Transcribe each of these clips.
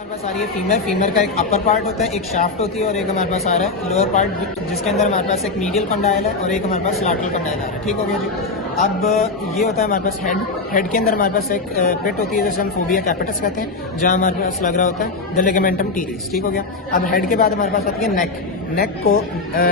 हमारे पास आ रही है फीमर। फीमर का एक अपर पार्ट होता है, एक शाफ्ट होती है और एक हमारे पास आ रहा है लोअर पार्ट, जिसके अंदर हमारे पास एक मीडियल कंडाइल है और एक हमारे पास लैटरल कंडाइल आ रहा है। ठीक हो गया जी। अब ये होता है हमारे पास हेड। हेड के अंदर हमारे पास एक पिट होती है जिसे हम फोबिया कैपिटस कहते हैं, जहाँ हमारे पास लग रहा होता है द लिगामेंटम टीरियस। ठीक हो गया। अब हेड के बाद हमारे पास आती है नेक। नेक को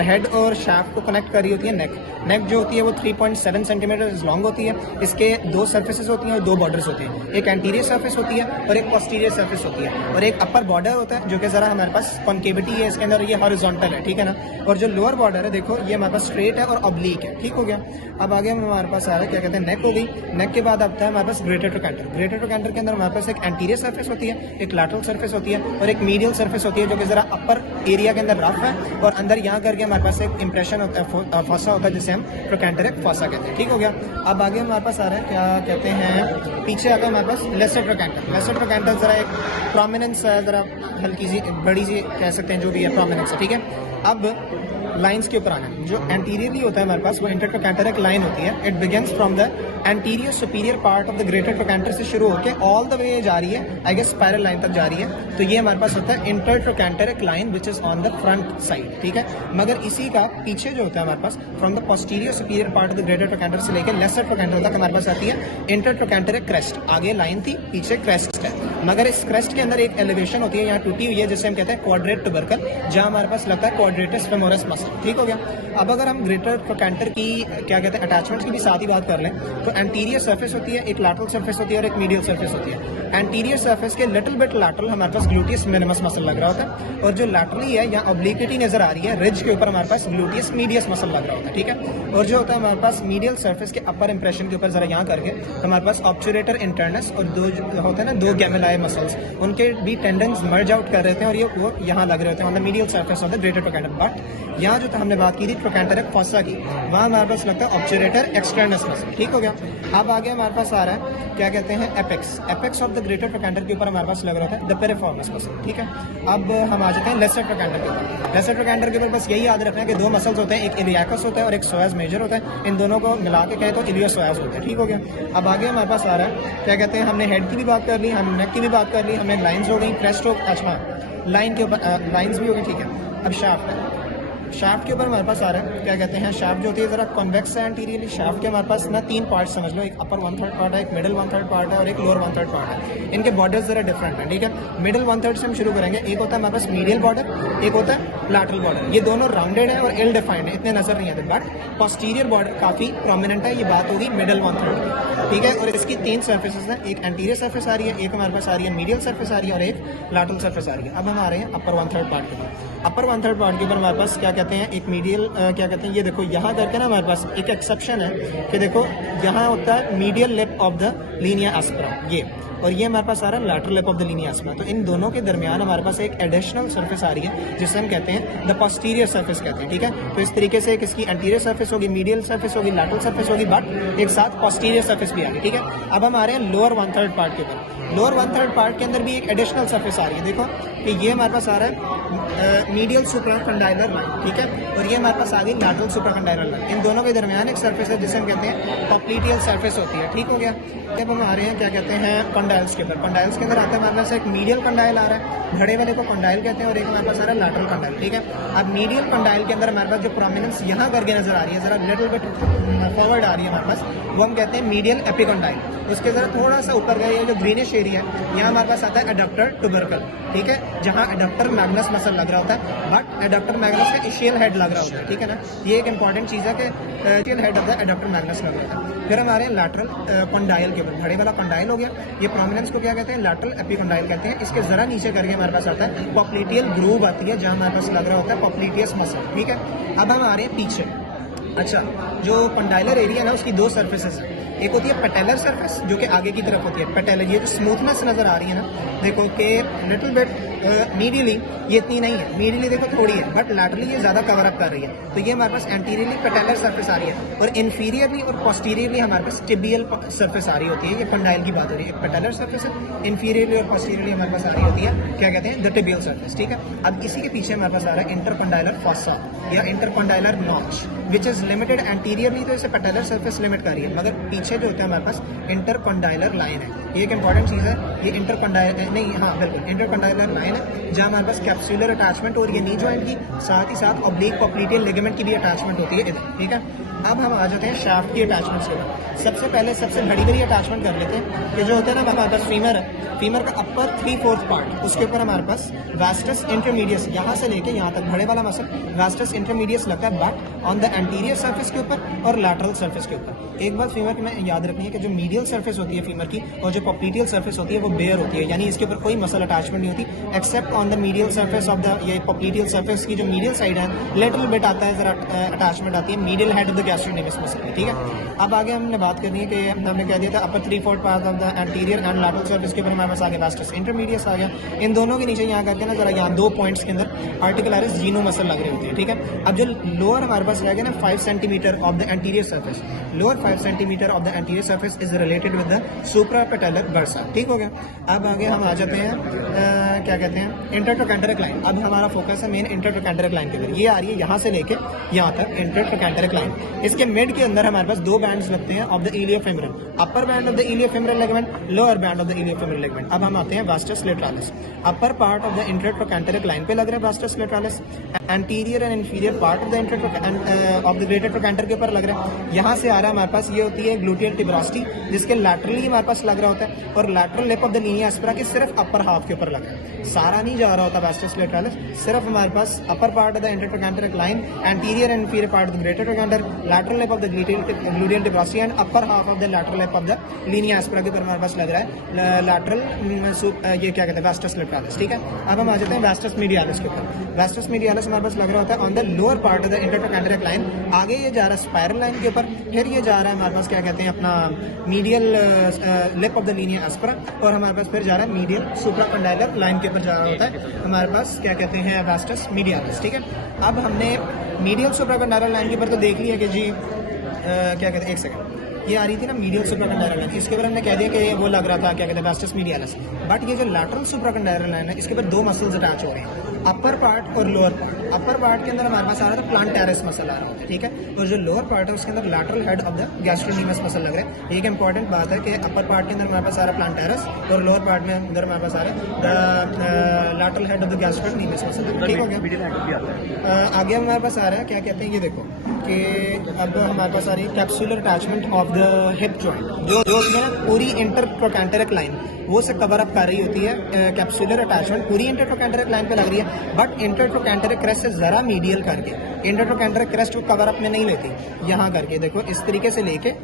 हेड और शाफ्ट को कनेक्ट कर रही होती है नेक। नेक जो होती है वो 3.7 सेंटीमीटर लॉन्ग होती है। इसके दो सर्फेसेस होती हैं और दो बॉर्डर्स होते हैं, एक एंटीरियर सर्फेस होती है और एक पोस्टीरियर सर्फेस होती है, और एक अपर बॉर्डर होता है जो कि जरा हमारे पास कॉन्केविटी है इसके अंदर, ये हॉरिजॉन्टल है। ठीक है ना। और जो लोअर बॉर्डर है देखो ये हमारे पास स्ट्रेट है और ऑब्लिक है। ठीक हो गया। अब आगे हमारे पास आ रहा है क्या कहते हैं नेक हो गई। नेक के बाद आता है हमारे पास ग्रेटर ट्रोकैंटर। ग्रेटर ट्रोकैंटर के अंदर हमारे पास एक एंटीरियर सर्फेस होती है, एक लैटरल सर्फेस होती है और एक मीडियल सर्फेस होती है जो कि जरा अपर एरिया के अंदर रफ है, और अंदर यहाँ करके हमारे पास एक इंप्रेशन होता है, फॉसा होता है जिसे हम ट्रोकैंटर फॉसा कहते हैं। ठीक हो गया। अब आगे हमारे पास आ रहा है क्या कहते हैं, पीछे आकर हमारे पास लेसर ट्रोकैंटर। लेसर ट्रोकैंटर जरा एक प्रोमिनेंस है, जरा हल्की सी बड़ी सी कह सकते हैं, जो भी है प्रोमिनेंस है। ठीक है। अब लाइंस के ऊपर आना है। जो एंटीरियरली होता है हमारे पास वो इंटर ट्रोकैंटर एक लाइन होती है। It begins from the anterior superior part of the greater trochanter से शुरू होकर ऑल द वे जा रही है, आई गेस स्पाइरल लाइन तक जा रही है। तो ये हमारे पास होता है inter trochanteric line which is on the front side. ठीक है। मगर इसी का पीछे जो होता है हमारे पास from the posterior superior part of the greater trochanter से लेकर लेसर ट्रोकैंटर तक हमारे पास आती है इंटर ट्रोकैंटरिक क्रेस्ट। आगे लाइन थी, पीछे क्रेस्ट है, मगर इस क्रेस्ट के अंदर एक एलिवेशन होती है यहाँ टूटी हुई है जिसे हम कहते हैं क्वाड्रेट ट्यूबरकल, जहाँ हमारे पास लगता है क्वाड्रेटस फेमोरस मसल। ठीक हो गया। अब अगर हम ग्रेटर ट्रोकैंटर की क्या कहते हैं अटैचमेंट्स की भी साथ ही बात कर लें तो एंटीरियर सर्फेस होती है, एक लैटरल सर्फेस होती है और एक मीडियल सर्फेस होती है। एंटीरियर सर्फेस के लिटिल बिट लैटरल हमारे पास ग्लूटियस मिनिमस मसल लग रहा होता है, और जो लैटरली है यहाँ ऑब्लिक्विटी नजर आ रही है, रिज के ऊपर हमारे पास ग्लूटियस मीडियस मसल लग रहा होता है। ठीक है। और जो होता है हमारे पास मीडियल सर्फेस के अपर इंप्रेशन के ऊपर जरा यहाँ करके हमारे पास ऑब्चुरेटर इंटरनस और दो होता है ना दो गैमेलाए मसल्स, उनके भी टेंडेंस मर्ज आउट कर रहे थे और ये वो यहाँ लग रहे होते हैं on the medial surface of the greater trochanter. But यहाँ जो हमने बात की थी ट्रोकैंटरिक फॉसा की, वहाँ हमारे पास लगता है ऑब्चुरेटर एक्सटर्नस मसल। ठीक हो गया। अब आगे हमारे पास आ रहा है क्या कहते हैं apex. Apex of the greater trochanter के ऊपर हमारे पास लग रहा था द पेरिफॉर्मस मसल। ठीक है। अब हम आ जाते हैं लेसर ट्रोकैंटर के ऊपर। लेसर ट्रोकैंटर के ऊपर बस यही याद रखना है कि दो मसल्स होते हैं, एक इलियाकस होता है और एक सोयास मेजर होता है। इन दोनों को मिला के कहें तो इलियोसोयास होता है। ठीक हो गया। अब आगे हमारे पास आ रहा है क्या कहते हैं, हमने हेड की भी बात कर ली, हम नेक की भी बात कर ली, हमें लाइन्स हो गई, क्रेस्ट हो, अच्छा लाइन के ऊपर लाइन्स भी हो गई। ठीक है। अब शाफ्ट है। शाफ्ट के ऊपर हमारे पास आ रहा है क्या कहते हैं, शाफ्ट जो होती है जरा कॉन्वेक्स है एंटीरियरली। शाफ्ट के हमारे पास ना तीन पार्ट समझ लो, एक अपर 1/3 पार्ट है, एक मिडिल 1/3 पार्ट है और एक लोअर 1/3 पार्ट है। इनके बॉर्डर्स जरा डिफरेंट है। ठीक है। मिडिल 1/3 से हम शुरू करेंगे। एक होता है हमारे पास मीडियल बॉर्डर, एक होता है लैटरल बॉर्डर। ये दोनों राउंडेड है और इल डिफाइंड है, इतने नजर नहीं आते, बट पोस्टीरियर बॉर्डर काफी प्रोमिनेंट है। ये बात होगी मिडिल 1/3। ठीक है। और इसकी तीन सर्फेसेस हैं, एक एंटीरियर सर्फेस आ रही है, एक हमारे पास आ रही है मीडियल सर्फेस आ रही है और एक लैटरल सर्फेस आ रही है। अब हम आ रहे हैं अपर 1/3 पार्ट के ऊपर। अपर 1/3 पार्ट के ऊपर हमारे पास क्या कहते हैं, एक मीडियल क्या कहते हैं, ये देखो यहाँ करके ना हमारे पास एक एक्सेप्शन है कि देखो यहाँ होता है medial lip of the linea aspera, ये, और ये हमारे पास आ रहा है lateral lip of the linea aspera. तो इन दोनों के दरमियान हमारे पास एक एडिशनल सर्फेस आ रही है जिसे हम कहते हैं द पोस्टीरियर सर्फेस कहते हैं। ठीक है। तो इस तरीके से इसकी एंटीरियर सर्फेस होगी, मीडियल सर्फेस होगी, लैटरल सर्फेस होगी, बट एक साथ पोस्टीरियर सर्फिस भी आ रही है। ठीक है। अब हम आ रहे हैं लोअर 1/3 पार्ट के ऊपर। लोअर 1/3 पार्ट के अंदर भी एक एडिशनल सर्फेस आ रही है। देखो कि ये हमारे पास आ रहा है मीडियल सुप्राकंडाइलर लाइन। ठीक है। और ये हमारे पास आ गई लैटरल सुप्राकंडाइलर लाइन। इन दोनों के दरमियान एक सर्फेस है जिसे हम कहते हैं पॉप्लिटियल सर्फेस होती है। ठीक हो गया। जब हम आ रहे हैं क्या कहते हैं कंडाइल्स के ऊपर। कंडाइल्स के अंदर आता है हमारे पास एक मीडियल कंडाइल आ रहा है, घड़े वाले को कंडाइल कहते हैं, और एक हमारे पास आ रहा है लैटरल कंडाइल। ठीक है। अब मीडियल कंडाइल के अंदर हमारे पास जो प्रोमिनेंस यहाँ करके नजर आ रही है, जरा लिटिल बिट फॉरवर्ड आ रही है हमारे पास, वो हम कहते हैं मीडियल एपिकंडाइल। उसके जरा थोड़ा सा ऊपर गया ये जो ग्रीनिश एरिया है, यहाँ हमारे पास आता है एडक्टर ट्यूबरकल। ठीक है। जहाँ एडक्टर मैग्नस मसल लग रहा होता है, बट एडक्टर मैग्नस का इशियल हेड लग रहा होता है। ठीक है ना। ये एक इंपॉर्टेंट चीज है कि essential head of the adductor Magnus लग रहा होता है। फिर हमारे लैटरल कंडाइल के ऊपर, घड़े वाला कंडाइल हो गया। ये प्रोमिनेंस को क्या कहते हैं, लैटरल एपिकंडाइल कहते हैं। इसके जरा नीचे करके हमारे पास आता है पॉप्लिटियल ग्रूव आती है, जहाँ हमारे पास लग रहा होता है पॉप्लिटियस मसल। ठीक है। अब हम आ रहे हैं पीछे। अच्छा, जो कंडाइलर एरिया है ना उसकी दो सर्फेसेस है। एक होती है पेटेलर सर्फेस जो कि आगे की तरफ होती है पेटेलर, ये जो स्मूथनेस नजर आ रही है ना, देखो कि लिटिल बिट मीडियली ये इतनी नहीं है, मीडियली देखो थोड़ी है, बट लैटरली ये ज्यादा कवर अप कर रही है। तो ये हमारे पास एंटीरियरली पेटेलर सर्फेस आ रही है और इन्फीरियरली और पोस्टीरियरली हमारे पास टिबियल सर्फेस आ रही होती है। ये कंडाइल की बात हो रही है, पेटेलर सर्फेस है, इन्फीरियरली और पोस्टीरियरली हमारे पास आ रही होती है क्या कहते हैं द टिबियल सर्फेस। ठीक है। अब इसी के पीछे हमारे पास आ रहा है इंटरकंडाइलर फॉसा या intercondylar notch, which is limited anteriorly, तो इसे पेटेलर सर्फेस लिमिट कर रही है, मगर पीछे पीछे जो होता है हमारे पास इंटरकंडाइलर लाइन है। ये एक इंपॉर्टेंट चीज़ है, ये इंटरकंडाइलर नहीं, हाँ बिल्कुल इंटरकंडाइलर लाइन है, जहाँ हमारे पास कैप्सूलर अटैचमेंट हो रही है नी जॉइंट की, साथ ही साथ ऑब्लिक पॉप्लिटियल लिगामेंट की भी अटैचमेंट होती है इधर, ठीक है। अब हम आ जाते हैं शाफ्ट की अटैचमेंट्स के। सबसे पहले सबसे बड़ी अटैचमेंट कर लेते हैं कि जो होता है ना हमारे पास फीमर है, फीमर का अपर 3/4 पार्ट, उसके ऊपर हमारे पास वास्टस इंटरमीडियस, यहाँ से लेके यहाँ तक बड़े वाला मसल वास्टस इंटरमीडियस लगता है, but on the anterior surface के ऊपर और लैटरल सर्फेस के ऊपर। एक बात फीमर में याद रखनी है कि जो मीडियल सर्फेस होती है फीमर की और जो पॉप्लिटियल सर्फेस होती है वो बेयर होती है, यानी इसके ऊपर कोई मसल अटैचमेंट नहीं होती except on the medial surface of the, ये पॉप्लिटियल सर्फेस की जो मीडियल साइड है लिटिल बिट आता है, जरा अटैचमेंट आती है medial head of the gastrocnemius muscle की, ठीक है। अब आगे हमने बात करनी है कि हमने कह दिया था अपर 3/4 part of the anterior and lateral surface के ऊपर हमारे पास आगे वास्टस इंटरमीडियस आ गया। इन दोनों के नीचे यहाँ करके ना जरा यहाँ 2 पॉइंट्स के अंदर आर्टिकुलरिस जीनो मसल लग रही होती है, ठीक है। अब जो लोअर हमारे पास रह गया ना 5 centimetre of the anterior surface, lower 5 centimetre of the anterior surface is related with the suprapatellar bursa, ठीक हो गया। अब आगे हम आ जाते हैं क्या कहते हैं इंटरट्रोकैंटरिक लाइन। अब हमारा फोकस है मेन इंटरट्रोकैंटरिक लाइन के ऊपर, ये आ रही है यहाँ से लेके यहाँ तक इंटरट्रोकैंटरिक लाइन। इसके मिड के अंदर हमारे पास 2 बैंड्स लगते हैं of the iliofemoral, upper band of the iliofemoral ligament, lower band of the iliofemoral ligament. अब हम आते हैं vastus lateralis, upper part of the intertrochanteric line पे लग रहा है vastus lateralis, anterior and inferior part of the of the greater trochanter के ऊपर लग रहा है। यहाँ से आ रहा है हमारे पास, ये होती है ग्लूटियल टिब्रास्टी, जिसके लैटरली हमारे पास लग रहा होता है, और lateral lip of the linea aspera के सिर्फ अपर हाफ के ऊपर लग रहा है, सारा नहीं जा रहा होता वास्टस लेटरालिस, सिर्फ हमारे पास upper part of the intertrochanteric line, anterior and inferior part of the greater trochanter, lateral lip of the gluteal tuberosity and upper half of the lateral lip of the linea aspera के ऊपर हमारे पास लग रहा है lateral, ये क्या कहते हैं वास्टस लेटरालिस, ठीक है। अब हम आ जाते हैं वास्टस मीडियालिस के ऊपर। वास्टस मीडियालिस हमारे पास लग रहा होता है on the lower part of the intertrochanteric line, आगे ये जा रहा है स्पाइरल लाइन के ऊपर, फिर ये जा रहा है हमारे पास क्या कहते हैं अपना medial lip of the linea aspera, और हमारे पास फिर जा रहा है मीडियल सुप्राकंडाइलर लाइन के ऊपर जा रहा होता है हमारे पास क्या कहते हैं वास्टस मीडियालिस, ठीक है। अब हमने मीडियल सुप्राकंडाइलर लाइन के ऊपर तो देख लिया कि जी क्या कहते हैं, एक सेकंड, ये आ रही थी ना मीडियल सुप्राकंडाइलर लाइन, इसके ऊपर हमने कह दिया कि वो लग रहा था क्या कहते हैं वास्टस मीडियालिस, बट ये जो लैटरल सुप्राकंडाइलर लाइन है इसके ऊपर 2 मसल्स अटैच हो रहे हैं, अपर पार्ट और लोअर पार्ट। अपर पार्ट के अंदर हमारे पास आ रहा था प्लांटैरिस मसल आ रहा है, ठीक है, और जो लोअर पार्ट है उसके अंदर lateral head of the gastrocnemius muscle लग रहा है। एक इंपॉर्टेंट बात है कि अपर पार्ट के अंदर हमारे पास आ रहा है प्लांटैरिस और लोअर पार्ट में अंदर हमारे पास आ रहा है lateral head of the gastrocnemius muscle, ठीक हो गया। आगे हमारे पास आ रहा है क्या कहते हैं, ये देखो कि अब हमारे पास आ रही है capsular attachment of the hip joint, जो ना पूरी इंटरट्रोकैंटरिक लाइन वो से कवर अप कर रही होती है। कैप्सूलर अटैचमेंट पूरी इंटरट्रोकैंटरिक लाइन पे लग रही है, बट इंटरट्रोकैंटरिक क्रेस्ट से जरा मीडियल करके, इंटरट्रोकैंटरिक क्रेस्ट को कवर अप में नहीं लेती, यहाँ करके देखो इस तरीके से लेके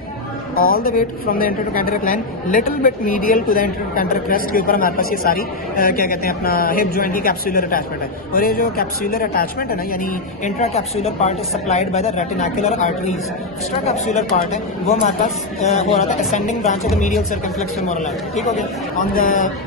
all the weight from the intertrochanteric line little bit medial to the intertrochanteric crest के ऊपर हमारे पास ये सारी क्या कहते हैं अपना हिप जॉइंट की कैप्सूलर अटैचमेंट है। और ये जो कैप्सूलर अटैचमेंट है ना, यानी intra capsular part is supplied by the retinacular arteries, extra capsular part है वो हमारे पास हो रहा था ascending branch of the medial circumflex femoral artery, ठीक हो गया। On the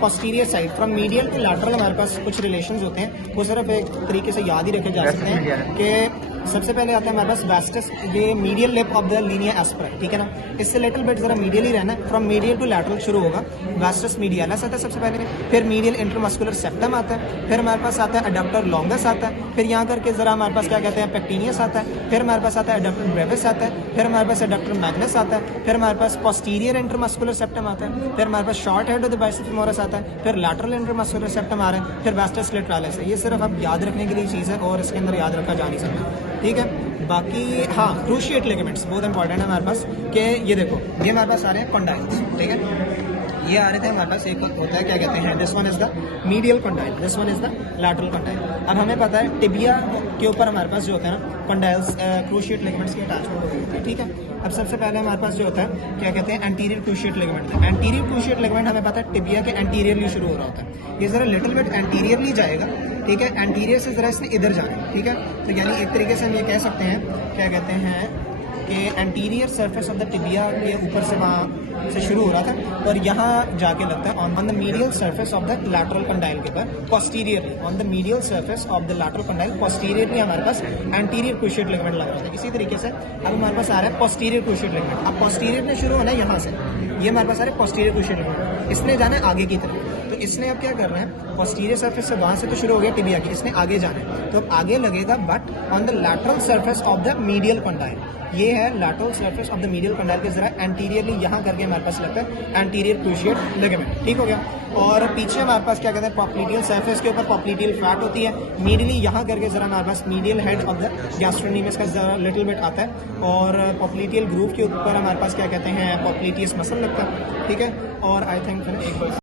posterior side from medial to lateral हमारे पास कुछ रिलेशंस होते हैं, वो सिर्फ एक तरीके से याद ही रखे जा सकते हैं कि सबसे पहले आता है हमारे पास वास्टस, ये medial lip of the linea aspera, ठीक है ना, इससे लिटिल बिट जरा मीडियल ही रहना है, फ्रॉम मीडियल टू लैटरल शुरू होगा, वास्टस मीडियालिस आता है सबसे पहले, फिर मीडियल इंटरमस्कुलर सेप्टम आता है, फिर हमारे पास आता है एडप्टर लॉन्गस आता है, फिर यहाँ करके जरा हमारे पास क्या कहते हैं पेक्टिनियस आता है, फिर हमारे पास आता है एडप्टर ब्रेविस आता है, फिर हमारे पास एडप्टर मैग्नस आता है, फिर हमारे पास पोस्टीरियर इंटरमस्कुलर सेप्टम आता है, फिर हमारे पास short head of the biceps femoris आता है, फिर लैटरल इंटरमस्कुलर सेप्टम आ रहा है, फिर वास्टस लेटरालिस है। ये सिर्फ अब याद रखने के लिए चीज़ है और इसके अंदर याद रखा जा नहीं सकता, ठीक है। बाकी हाँ, क्रूशिएट लिगामेंट्स बहुत इंपॉर्टेंट है हमारे पास कि ये देखो ये हमारे पास आ रहे हैं कंडाइल्स, ठीक है, ये आ रहे थे हमारे पास, एक होता है क्या कहते हैं this one is the medial condyle, this one is the lateral condyle. अब हमें पता है टिबिया के ऊपर हमारे पास जो होता है ना कंडाइल्स क्रूशिएट लिगामेंट्स की अटैचमेंट होती है, ठीक है। अब सबसे पहले हमारे पास जो होता है क्या कहते हैं anterior cruciate ligament, anterior cruciate ligament हमें पता है टिबिया के एंटीरियरली शुरू हो रहा होता है, ये जरा लिटिल बिट एंटीरियरली जाएगा, ठीक है, एंटीरियर से जरा इसने इधर जाना है, ठीक है। तो यानी एक तरीके से हम ये कह सकते हैं क्या कहते हैं कि anterior surface of the tibia के ऊपर से वहाँ से शुरू हो रहा था और यहाँ जाके लगता है on the medial surface of the lateral condyle के ऊपर posteriorly, on the medial surface of the lateral condyle posteriorly हमारे पास एंटीरियर क्रूशिएट लिगामेंट लग रहा था। इसी तरीके से अब हमारे पास आ रहा है पोस्टीरियर क्रूशिएट लिगामेंट। अब पोस्टीरियर में शुरू होना है यहाँ से, ये हमारे पास आ रहा है पोस्टीरियर क्रूशिएट लिगामेंट, इसने जाना है आगे की तरफ, तो इसने अब क्या करना है पोस्टीरियर सरफेस से वहाँ से तो शुरू हो गया टिबिया की, इसने आगे जाना है, तो अब आगे लगेगा but on the lateral surface of the medial condyle, ये है lateral surface of the medial condyle के जरा एंटीरियरली यहाँ करके हमारे पास लगता है एंटीरियर क्रूशिएट लिगामेंट, ठीक हो गया। और पीछे हमारे पास क्या कहते हैं पॉप्लीटियल सरफेस के ऊपर पॉप्लीटियल फैट होती है, मीडियली यहाँ करके जरा हमारे पास मीडियल हेड ऑफ द गैस्ट्रोनीमस का जरा लिटिल बिट आता है, और पॉप्लीटियल ग्रूव के ऊपर हमारे पास क्या कहते हैं पॉप्लीटियस मसल लगता है, ठीक है। और आई थिंक एक